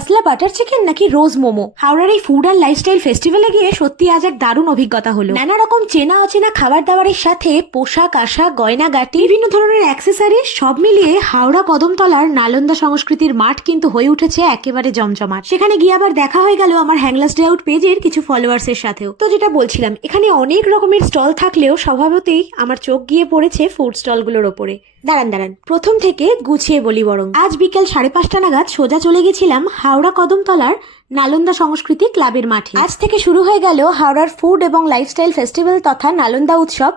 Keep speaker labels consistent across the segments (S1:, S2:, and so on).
S1: তাসলা butter chicken নাকি রোজ মোমো? হাওড়ার এই ফুড অ্যান্ড লাইফস্টাইল ফেস্টিভ্যালে গিয়ে সত্যি আজ এক দারুণ অভিজ্ঞতা হলো। নানা রকম চেনা অচেনা খাবার দাবারের সাথে পোশাক, আশাক, গয়না, গাটি, বিভিন্ন ধরনের অ্যাক্সেসরিজ সব মিলিয়ে হাওড়া কদমতলার নালন্দা সংস্কৃতির মাঠ কিন্তু হয়ে উঠেছে একেবারে জমজমাট। সেখানে গিয়ে আবার দেখা হয়ে গেল আমার হ্যাংলাস ডে আউট পেজের কিছু ফলোয়ার্স এর সাথেও। তো যেটা বলছিলাম, এখানে অনেক রকমের স্টল থাকলেও স্বভাবতেই আমার চোখ গিয়ে পড়েছে ফুড স্টলগুলোর ওপরে। দাঁড়ান দাঁড়ান, প্রথম থেকে গুছিয়ে বলি বরং। আজ বিকেল সাড়ে পাঁচটা নাগাদ সোজা চলে গেছিলাম হাওড়া কদমতলার নালন্দা সংস্কৃতি ক্লাবের মাঠে। আজ থেকে শুরু হয়ে গেল হাওড়ার ফুড এবং লাইফস্টাইল ফেস্টিভ্যাল তথা নালন্দা উৎসব।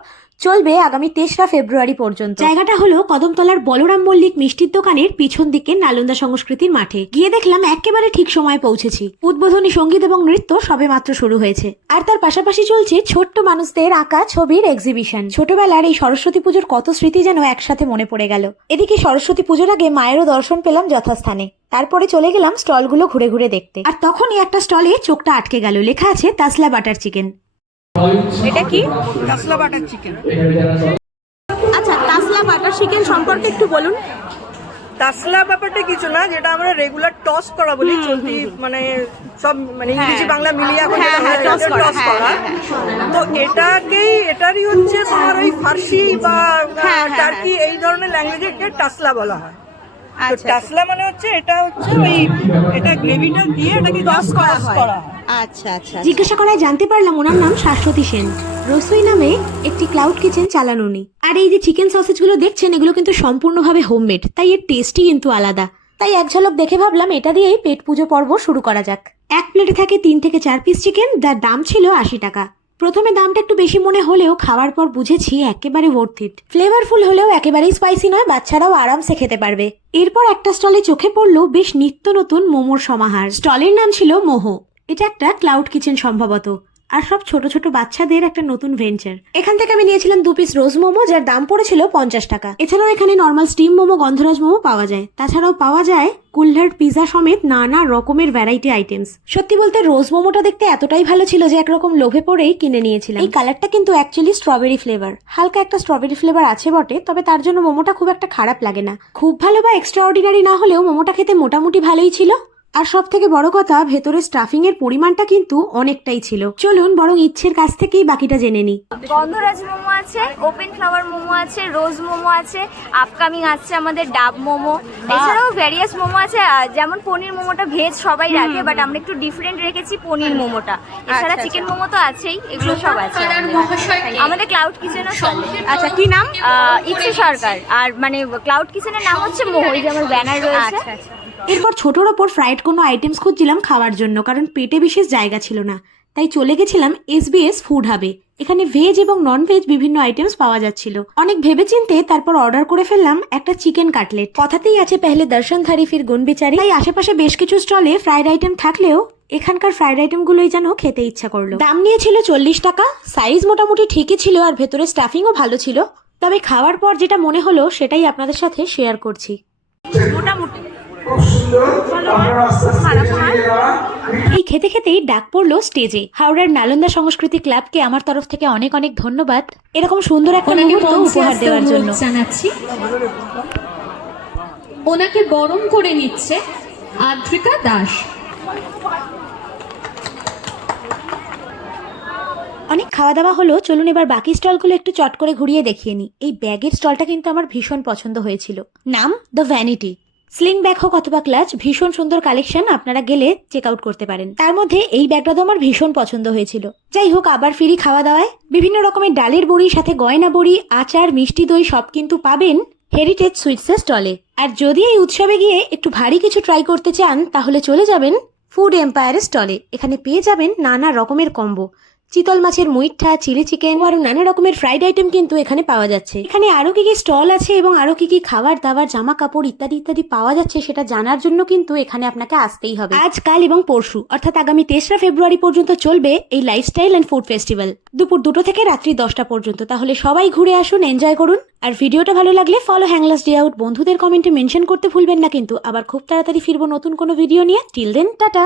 S1: চলবে আগামী তেসরা ফেব্রুয়ারি পর্যন্ত। জায়গাটা হলো কদমতলার বলরাম মল্লিক মিষ্টির দোকানের পিছন দিকে নালন্দা সংস্কৃতির মাঠে। গিয়ে দেখলাম একেবারে ঠিক সময়ে পৌঁছেছি। উদ্বোধনী সংগীত এবং নৃত্য সবে মাত্র শুরু হয়েছে। আর তার পাশাপাশি চলছে ছোট্ট মানুষদের আঁকা ছবির এক্সিবিশন ছোটবেলার এই সরস্বতী পুজোর কত স্মৃতি যেন একসাথে মনে পড়ে গেল। এদিকে সরস্বতী পুজোর আগে মায়েরও দর্শন পেলাম যথাস্থানে। তারপরে চলে গেলাম স্টলগুলো ঘুরে ঘুরে দেখতে। আর তখনই একটা স্টলে চোখটা আটকে গেল। লেখা আছে তাসলা বাটার চিকেন।
S2: এটা কি? কাসলা বাটার চিকেন।
S1: আচ্ছা তাসলা বাটার চিকেন সম্পর্কে একটু বলুন।
S2: তাসলা ব্যাপারটা কিছু না যেটা আমরা রেগুলার টস করা বলি চলতি মানে সব মানে ইংরেজি বাংলা মিলিয়ে এখন
S1: হ্যাঁ, হ্যাঁ,
S2: টস
S1: হ্যাঁ,
S2: করা। তো এটাকেই এটারই হচ্ছে তোমার ওই ফার্সি বা
S1: হ্যাঁ, হ্যাঁ,
S2: টার্কি এই ধরনের ল্যাঙ্গুয়েজে টাসলা বলা হয়। তো
S1: আচ্ছা।
S2: টাসলা মানে হচ্ছে এটা হচ্ছে ওই এটা গ্রেভিটা দিয়ে এটাকে টস করা হয়।
S1: আচ্ছা আচ্ছা জিজ্ঞাসা করায় জানতে পারলাম ওনার নাম শাশ্বতী সেন। রসুই নামে একটি ক্লাউড কিচেন চালান উনি। আর এই যে চিকেন সসেজগুলো দেখছেন, এগুলো কিন্তু সম্পূর্ণভাবে হোমমেড তাই এর টেস্টই কিন্তু আলাদা। তাই এক ঝলক দেখে ভাবলাম, এটা দিয়েই পেট পুজো পর্ব শুরু করা যাক। এক প্লেটে থাকে তিন থেকে চার পিস চিকেন যার দাম ছিল আশি টাকা। প্রথমে দামটা একটু বেশি মনে হলেও খাওয়ার পর বুঝেছি একেবারে ওর্থ ইট ফ্লেভারফুল হলেও একেবারেই স্পাইসি নয়, বাচ্চারাও আরামসে খেতে পারবে। এরপর একটা স্টলে চোখে পড়ল বেশ নিত্য নতুন মোমোর সমাহার। স্টলের নাম ছিল মোহো। এটা একটা ক্লাউড কিচেন সম্ভবত, আর সব ছোট ছোট বাচ্চাদের একটা নতুন ভেঞ্চার এখান থেকে আমি নিয়েছিলাম দু পিস রোজ মোমো যার দাম পড়েছিল পঞ্চাশ টাকা। এছাড়াও এখানে নর্মাল স্টিম মোমো গন্ধরাজ মোমো পাওয়া যায়। তাছাড়াও পাওয়া যায় কুলহার্ট পিজা সমেত নানা রকমের ভ্যারাইটি আইটেমস সত্যি বলতে রোজ মোমোটা দেখতে এতটাই ভালো ছিল যে একরকম লোভে পড়েই কিনে নিয়েছিলাম। এই কালারটা কিন্তু অ্যাকচুয়ালি স্ট্রবেরি ফ্লেভার হালকা একটা স্ট্রবেরি ফ্লেভার আছে বটে, তবে তার জন্য মোমোটা খুব একটা খারাপ লাগে না। খুব ভালো বা এক্সট্রা অর্ডিনারি না হলেও মোমোটা খেতে মোটামুটি ভালোই ছিল। আর সব থেকে বড় কথা ভেতরে স্টাফিং এর পরিমাণটা কিন্তু অনেকটাই ছিল। চলুন বরং ইচ্ছের কাছ থেকেই বাকিটা জেনে নিই।
S3: গন্ধরাজ মোমো আছে ওপেন ফ্লাওয়ার মোমো আছে রোজ মোমো আছে আপকামিং আছে আমাদের ডাব মোমো। এছাড়াও ভ্যারিয়াস মোমো আছে যেমন পনির মোমোটা ভেজ সবাই রাখে বাট আমরা একটু ডিফারেন্ট রেখেছি পনির মোমোটা। এছাড়া চিকেন মোমো তো আছেই এগুলো সব আছে। আমাদের। ক্লাউড কিচেন
S1: আচ্ছা কি নাম?
S3: ইচ্ছে সরকার। আর মানে ক্লাউড কিচেনের নাম হচ্ছে মোহো এই যে আমার ব্যানার রয়েছে
S1: এরপর ছোটর ওপর ফ্রাইড কোনো আইটেমস খুঁজছিলাম খাওয়ার জন্য, কারণ পেটে বিশেষ জায়গা ছিল না। তাই চলে গেছিলাম এসবিএস ফুড হাবে এখানে ভেজ এবং নন ভেজ বিভিন্ন আইটেমস পাওয়া যাচ্ছিল। অনেক ভেবেচিন্তে তারপর অর্ডার করে ফেললাম একটা চিকেন কাটলেট কথাতেই আছে পেহলে দর্শন ধারি, ফির গুন বিচারি। তাই আশেপাশে বেশ কিছু স্টলে ফ্রাইড আইটেম থাকলেও এখানকার ফ্রাইড আইটেমগুলোই যেন খেতে ইচ্ছা করল। দাম নিয়েছিল চল্লিশ টাকা সাইজ মোটামুটি ঠিকই ছিল আর ভেতরে স্টাফিংও ভালো ছিল। তবে খাওয়ার পর যেটা মনে হলো, সেটাই আপনাদের সাথে শেয়ার করছি। এই খেতে খেতেই ডাক পড়ল স্টেজে। হাওড়ার নালন্দা সংস্কৃতি ক্লাবকে আমার তরফ থেকে অনেক অনেক ধন্যবাদ। এরকম সুন্দর একটা মুহূর্ত উপহার দেওয়ার জন্য।
S4: জানাচ্ছি। ওনাকে গরম করে নিচ্ছে আদ্রিকা দাস।
S1: অনেক খাওয়া দাওয়া হলো চলুন এবার বাকি স্টলগুলো একটু চট করে ঘুরিয়ে দেখিয়ে নিই। এই ব্যাগের স্টলটা কিন্তু আমার ভীষণ পছন্দ হয়েছিল। নাম দ্য ভ্যানিটি স্লিং ব্যাগ হোক অথবা ক্লাচ ভীষণ সুন্দর কালেকশন আপনারা গেলে চেক আউট করতে পারেন। তার মধ্যে এই ব্যাগটা তো আমার ভীষণ পছন্দ হয়েছিল। যাই হোক, আবার ফিরি খাওয়া দাওয়ায়। বিভিন্ন রকমের ডালের বড়ি, সাথে গয়না বড়ি, আচার, মিষ্টি দই সব কিন্তু পাবেন হেরিটেজ সুইটসের স্টলে আর যদি এই উৎসবে গিয়ে একটু ভারী কিছু ট্রাই করতে চান, তাহলে চলে যাবেন ফুড এম্পায়ারের স্টলে এখানে পেয়ে যাবেন নানা রকমের কম্বো চিতল মাছের মুইঠা, চিলি চিকেন, আরও নানা রকমের ফ্রাইড আইটেম কিন্তু এখানে পাওয়া যাচ্ছে। এখানে আরও কি কি স্টল আছে এবং আরও কি কি খাবার দাবার জামা কাপড় ইত্যাদি ইত্যাদি পাওয়া যাচ্ছে সেটা জানার জন্য কিন্তু এখানে আপনাকে আসতেই হবে। আজ, কাল এবং পরশু, অর্থাৎ আগামী তেসরা ফেব্রুয়ারি পর্যন্ত চলবে এই লাইফস্টাইল অ্যান্ড ফুড ফেস্টিভ্যাল দুপুর দুটো থেকে রাত্রি দশটা পর্যন্ত। তাহলে সবাই ঘুরে আসুন এনজয় করুন। আর ভিডিওটা ভালো লাগলে ফলো হ্যাংলাস ডে আউট বন্ধুদের কমেন্টে মেনশন করতে ভুলবেন না কিন্তু। আবার খুব তাড়াতাড়ি ফিরবো নতুন কোনো ভিডিও নিয়ে। Till then tata